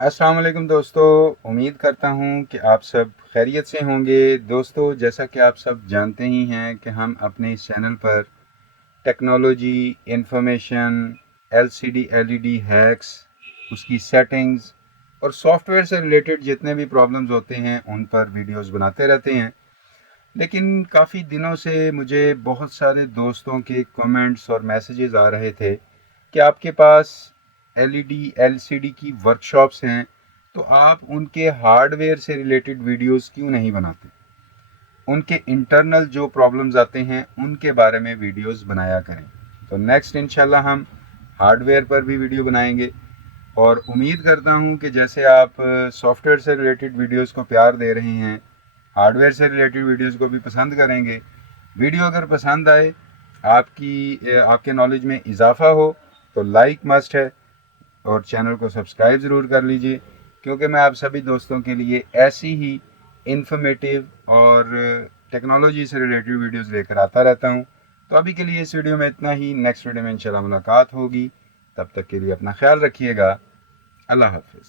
अस्सलाम वालेकुम दोस्तों। उम्मीद करता हूँ कि आप सब खैरियत से होंगे। दोस्तों, जैसा कि आप सब जानते ही हैं कि हम अपने इस चैनल पर technology, information, LCD LED hacks, उसकी सेटिंग्स और सॉफ्टवेयर से रिलेटेड जितने भी प्रॉब्लम्स होते हैं उन पर वीडियोस बनाते रहते हैं। लेकिन काफ़ी दिनों से मुझे बहुत सारे दोस्तों के कमेंट्स और मैसेजेस आ रहे थे कि आपके पास एलईडी एलसीडी की वर्कशॉप्स हैं, तो आप उनके हार्डवेयर से रिलेटेड वीडियोस क्यों नहीं बनाते, उनके इंटरनल जो प्रॉब्लम्स आते हैं उनके बारे में वीडियोस बनाया करें। तो नेक्स्ट इंशाल्लाह हम हार्डवेयर पर भी वीडियो बनाएंगे और उम्मीद करता हूं कि जैसे आप सॉफ्टवेयर से रिलेटेड वीडियोस को प्यार दे रहे हैं, हार्डवेयर से रिलेटेड वीडियोस को भी पसंद करेंगे। वीडियो अगर पसंद आए, आपके नॉलेज में इजाफा हो, तो लाइक मस्ट है और चैनल को सब्सक्राइब ज़रूर कर लीजिए, क्योंकि मैं आप सभी दोस्तों के लिए ऐसी ही इंफॉर्मेटिव और टेक्नोलॉजी से रिलेटेड वीडियोस लेकर आता रहता हूं। तो अभी के लिए इस वीडियो में इतना ही। नेक्स्ट वीडियो में इंशाल्लाह मुलाकात होगी। तब तक के लिए अपना ख्याल रखिएगा। अल्लाह हाफिज़।